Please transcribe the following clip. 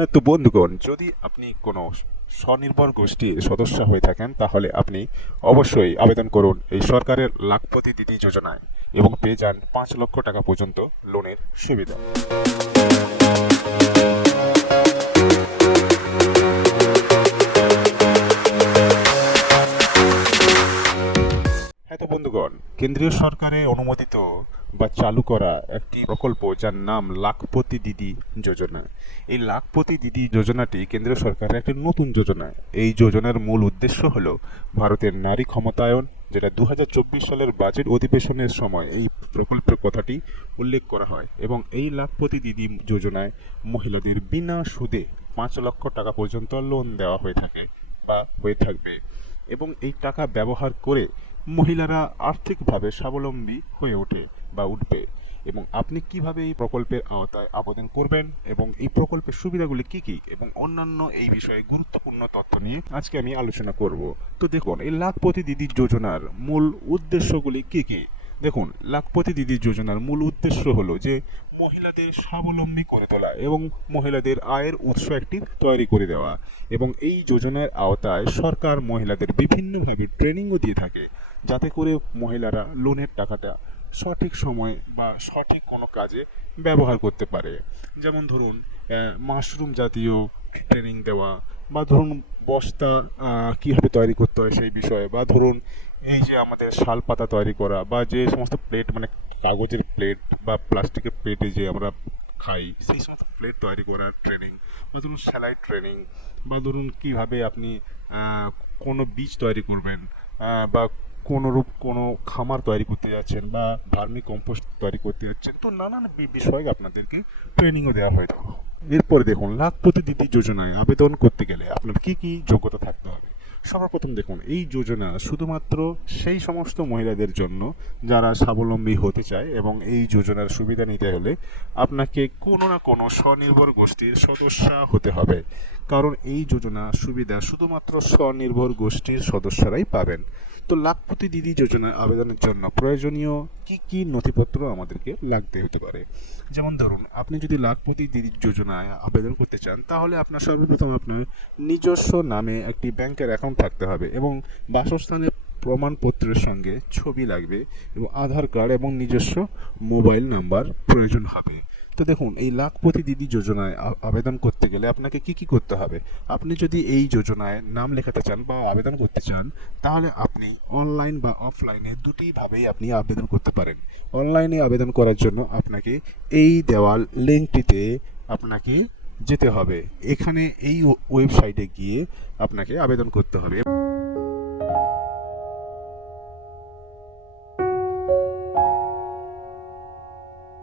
হ্যাঁ, তো বন্ধুগণ, যদি আপনি কোনো স্বনির্ভর গোষ্ঠীর সদস্য হয়ে থাকেন তাহলে আপনি অবশ্যই আবেদন করুন এই সরকারের লাখপতি দিদি যোজনায় এবং পেয়ে যান 5 লক্ষ টাকা পর্যন্ত লোনের সুবিধা। হ্যাঁ, তো বন্ধুগণ, কেন্দ্রীয় সরকারের অনুমোদিত বা চালু করা একটি প্রকল্প যার নাম লাখপতি দিদি যোজনা। এই লাখপতি দিদি যোজনাটি কেন্দ্রীয় সরকারের একটি নতুন যোজনা। এই যোজনার মূল উদ্দেশ্য হল ভারতের নারী ক্ষমতায়ন, যেটা 2024 সালের বাজেট অধিবেশনের সময় এই প্রকল্পের কথাটি উল্লেখ করা হয়। এবং এই লাখপতি দিদি যোজনায় মহিলাদের বিনা সুদে 5 লক্ষ টাকা পর্যন্ত লোন দেওয়া হয়ে থাকে বা হয়ে থাকবে, এবং এই টাকা ব্যবহার করে মহিলারা আর্থিকভাবে স্বাবলম্বী হয়ে ওঠে বা উঠবে। এবং আপনি কিভাবে এই প্রকল্পের আওতায় আবেদন করবেন এবং এই প্রকল্পের সুবিধাগুলি কি কি এবং অন্যান্য এই বিষয়ে গুরুত্বপূর্ণ তথ্য নিয়ে আজকে আমি আলোচনা করব। তো দেখুন, এই লাখপতি দিদি যোজনার মূল উদ্দেশ্যগুলি কি কি। দেখুন, লাখপতি দিদি যোজনার মূল উদ্দেশ্য হলো যে মহিলাদের স্বাবলম্বী করে তোলা এবং মহিলাদের আয়ের উৎস একটি তৈরি করে দেওয়া। এবং এই যোজনার আওতায় সরকার মহিলাদের বিভিন্নভাবে ট্রেনিংও দিয়ে থাকে, যাতে করে মহিলারা লোনের টাকাটা সঠিক সময় বা সঠিক কোনো কাজে ব্যবহার করতে পারে। যেমন ধরুন, মাশরুম জাতীয় ট্রেনিং দেওয়া, বা ধরুন বস্তা কীভাবে তৈরি করতে হয় সেই বিষয়ে, বা ধরুন এই যে আমাদের শাল পাতা তৈরি করা, বা যে সমস্ত প্লেট, মানে কাগজের প্লেট বা প্লাস্টিকের প্লেটে যে আমরা খাই, সেই সমস্ত প্লেট তৈরি করার ট্রেনিং, বা ধরুন সেলাই ট্রেনিং, বা ধরুন কীভাবে আপনি কোনো বীজ তৈরি করবেন, বা কোনো খামার তৈরি করতে যাচ্ছেন, বা ভার্মি কম্পোস্ট তৈরি করতে যাচ্ছেন, তো নানান বিষয়ে আপনাদেরকে ট্রেনিংও দেওয়া হয়ে থাকে। এরপরে দেখুন, লাখপতি দিদি যোজনায় আবেদন করতে গেলে আপনার কি কি যোগ্যতা থাকতে হবে। সর্বপ্রথম দেখুন, এই যোজনা শুধুমাত্র সেই সমস্ত মহিলাদের জন্য যারা স্বাবলম্বী হতে চায়, এবং এই যোজনার সুবিধা নিতে হলে আপনাকে কোনো না কোনো স্বনির্ভর গোষ্ঠীর সদস্য হতে হবে। কারণ এই যোজনা সুবিধা শুধুমাত্র স্বনির্ভর গোষ্ঠীর সদস্যরাই পাবেন। তো লাখপতি দিদি যোজনায় আবেদনের জন্য প্রয়োজনীয় কি কি নথিপত্র আমাদেরকে লাগতে হতে পারে। যেমন ধরুন, আপনি যদি লাখপতি দিদি যোজনায় আবেদন করতে চান তাহলে আপনার সর্বপ্রথম আপনার নিজস্ব নামে একটি ব্যাংকের অ্যাকাউন্ট থাকতে হবে, এবং বাসস্থানের প্রমাণপত্রের সঙ্গে ছবি লাগবে, এবং আধার কার্ড এবং নিজস্ব মোবাইল নাম্বার প্রয়োজন হবে। তো দেখুন, এই লাখপতি দিদি যোজনায় আবেদন করতে গেলে আপনাকে কি কি করতে হবে। আপনি যদি এই যোজনায় নাম লেখাতে চান বা আবেদন করতে চান, তাহলে আপনি অনলাইন বা অফলাইনে দুটিভাবেই আপনি আবেদন করতে পারেন। অনলাইনে আবেদন করার জন্য আপনাকে এই দেওয়া লিঙ্কটিতে আপনাকে যেতে হবে। এখানে এই ওয়েবসাইটে গিয়ে আপনাকে আবেদন করতে হবে।